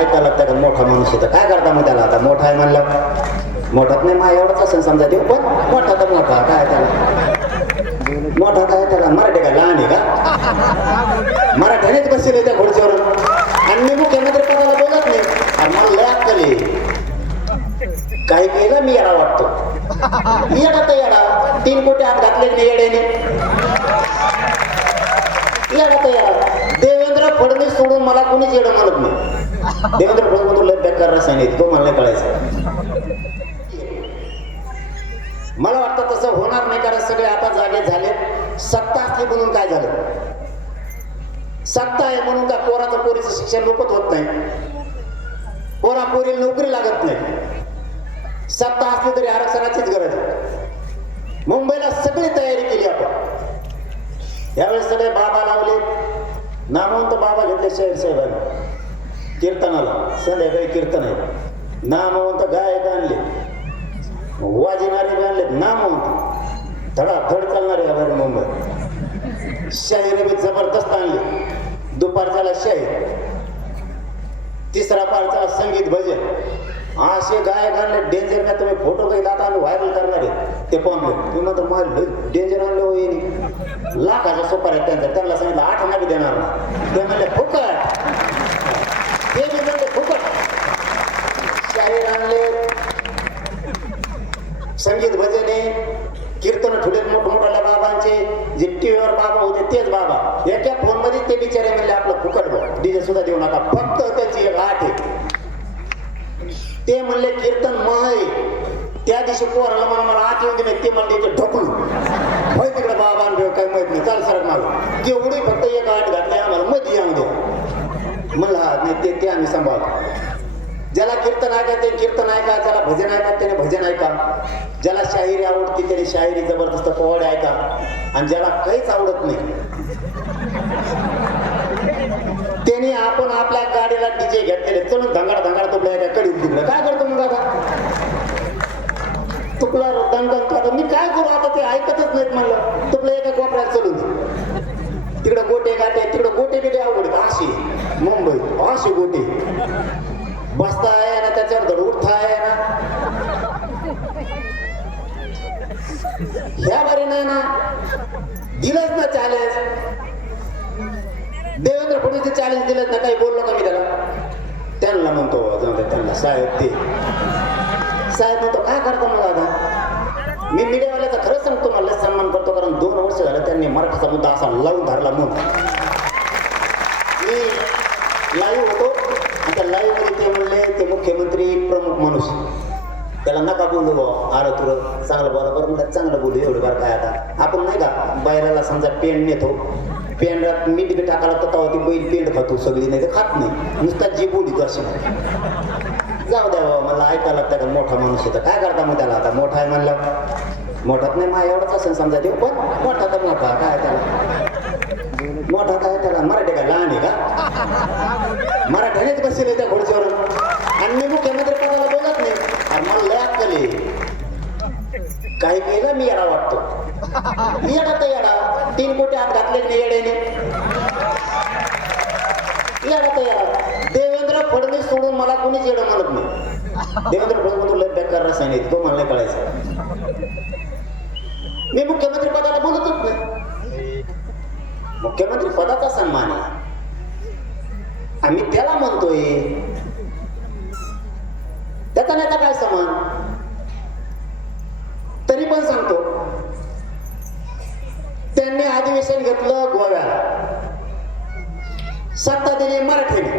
ऐकायला लागतं का मोठा माणूस आहे तर काय करता मग त्याला? आता मोठा आहे म्हणलं मोठात नाही मा एवढाच असेल समजा देऊ पण मोठा तर मोठा काय त्याला? मोठा काय त्याला मराठी काय लहान आहे का? मराठ्यानेच बसले त्या खुर्चीवरून. आणि मी मुख्यमंत्री पदाला बोलत नाही. आणि मला लय अक्कल काही केलं मी याला वाटतो येडा तर येडा तीन कोटी हात घातले नाही येड्याने येडा तर येडा देवेंद्र फडणवीस सोडून मला कोणीच येडं म्हणत नाही देवेंद्र फडणवीस लय बेकार रसायन आहे तो मला नाही कळायचं. मला वाटतं तसं होणार नाही कारण सगळे आता जागे झाले सत्ता असली म्हणून काय झालं? सत्ता आहे म्हणून का पोराचं पोरीचं शिक्षण लोकत होत नाही? पोरा पोरी नोकरी लागत नाही. सत्ता असली तरी आरक्षणाचीच गरज आहे. मुंबईला सगळी तयारी केली आपण. यावेळेस सगळे बाबा लावले. नामवंत बाबा घेतले शहर साहेबांनी. कीर्तनाला संध्याकाळी कीर्तन आहे. नामवंत गायक आणले. वाजणारे बी आणले नामवंत. धडाधड चालणारे यावर मुंबई. शाहीर बी जबरदस्त आणले. दुपारच्याला शाहीर तिसरा पारचा संगीत भजन. असे गायक आणले डेंजर का तुम्ही फोटो काही आता आम्ही व्हायरल करणार? आहे ते पाहून तुम्ही म्हणतो मला डेंजर आणलं हो येणे लाखाचा सोपार आहे त्यांचा त्यांना सांगितलं आठ आना बी देणार नाही. ते म्हणले फुकट ते बी म्हणले फुकट शाहीर आणले संगीत भजने कीर्तन ठुले मोठमोठ्या बाबांचे जे टीव्हीवर बाबा होते तेच बाबा. याच्या फोनमध्ये ते बिचारे म्हणले आपलं फुकट डीजे सुद्धा देऊ नका फक्त त्याची एक आठ आहे. ते म्हणले कीर्तन मय त्या दिवशी पोराला मला मला आत येऊन दिले ते म्हणले ते ढकलू. होय तिकडे बाबा काय माहीत नाही चाल सरक मागं उडी फक्त एक आठ घातली आम्हाला मध्ये येऊन दे म्हणलं हा नाही ते आम्ही सांभाळतो. ज्याला कीर्तन ऐका ते कीर्तन ऐका ज्याला भजन ऐका त्याने भजन ऐका. ज्याला शाहिरी आवडते त्याने शाहिरी जबरदस्त पोवाडे ऐका. आणि ज्याला काहीच आवडत नाही त्याने आपण आपल्या गाडीला डीजे घेतलेले चलून धंगाड धंगाड तुपला ऐका कडी तिकडं काय करतो मग आता? तुपला दणदण करतो मी काय करू आता? ते ऐकतच नाहीत म्हणलं. तुपला एका कोपऱ्यात चलून तिकडं गोटे गाटे तिकडं गोटे बिटे आवडत अशी मुंबई अशी गोटे. बसता आहे ना त्याच्यावर धड उठता आहे ना. ह्या बारी नाही ना दिलंच ना चॅलेंज देवेंद्र फडणवीस चॅलेंज दिलं ना काही बोललो का मी त्याला? त्यांना म्हणतो त्यांना. साहेब ते साहेब म्हणतो काय करतो मग आता? मी मीडियावाल्याचा खरंच सांगतो मला सन्मान करतो कारण दोन वर्ष झालं त्यांनी मराठाचा मुद्दा असा लावून धरला म्हणून. मी लाईव्ह मुख्यमंत्री एक प्रमुख माणूस. त्याला नका बोलू बुवा आलं तुला चांगलं बोला बरं म्हणलं चांगलं बोलू एवढं बरं काय आता. आपण नाही का बैलाला समजा पेंड नेतो. पेंडात मीठ बी टाकायला तर तेव्हा ती बैल पेंड खातो सगळी नाही तर खात नाही. नुसता जी बोली तो अशी जाऊ द्या बाबा मला ऐकायला लागतं का मोठा माणूस आहे तर काय करता मग त्याला आता? मोठा आहे म्हणलं मोठात नाही मा एवढाच असेल समजा देऊ पण मोठा तर मोठा काय त्याला? मोठा काय त्याला? मराठी काय लहान आहे का? मराठ्यानेच बसले त्या खुर्चीवरून. येडा तर देवेंद्र फडणवीस सोडून मला कोणीच येणं म्हणत नाही. देवेंद्र फडणवीस तो बेकार रसायन तो मला कळायचं. मी मुख्यमंत्री पदाला बोलतच नाही. मुख्यमंत्री पदाचा सन्मान आहे. आम्ही त्याला म्हणतोय त्याचा त्याचा काय समान तरी पण सांगतो त्यांनी अधिवेशन घेतलं गोव्याला सत्ता दिली मराठीने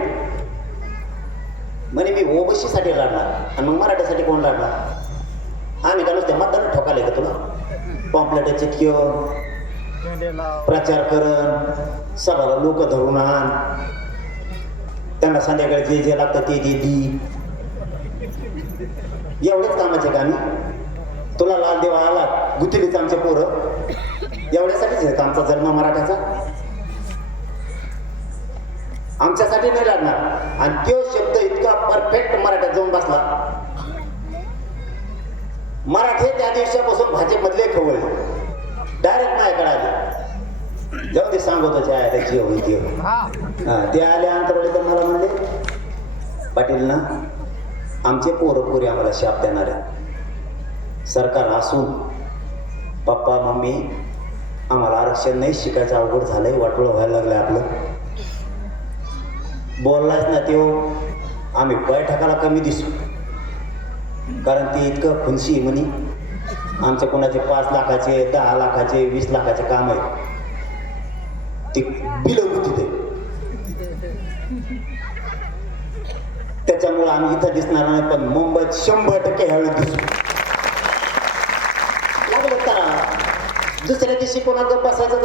म्हणे मी ओबीसीसाठी लढणार आणि मग मराठीसाठी कोण लढणार? आम्ही का नुसते मतदान ठोकाले का तुला पॉम्पलेट चिटकिओ प्रचार करण सभाला लोक धरून आण. त्यांना संध्याकाळी जे जे लागतं ते दे दी. एवढेच कामाचे का तुला लाल देवा आला गुतलीच आमचे पोरं. एवढ्यासाठीच आमचा जन्म मराठाचा आमच्यासाठी नाही लढणार. आणि तो शब्द इतका परफेक्ट मराठ्यात जाऊन बसला. मराठे त्या दिवसापासून भाजपमधले खवळले डायरेक्ट माझ्याकडे आले जाऊ दे सांगतो होईल ती होईल. हा, ते आले अंतरवले तर मला म्हणले होईल ना आमचे पोरं पोरी आम्हाला शाप देणार आहे सरकार असून पप्पा मम्मी आम्हाला आरक्षण नाही शिकायचं अवघड झालंय वाटोळं व्हायला लागलंय आपलं. बोललाच ना त्यो. आम्ही बैठकाला कमी दिसू. कारण ते इतकं खुनशी म्हणे. आमच्या कोणाचे पाच लाखाचे दहा लाखाचे वीस लाखाचे काम आहे ते बिल तिथे. त्याच्यामुळे आम्ही इथं दिसणार नाही पण मुंबईत शंभर टक्के ह्यावेळी दिसू. लागलं का? दुसऱ्या दिवशी कोणा गप्प बसायचं?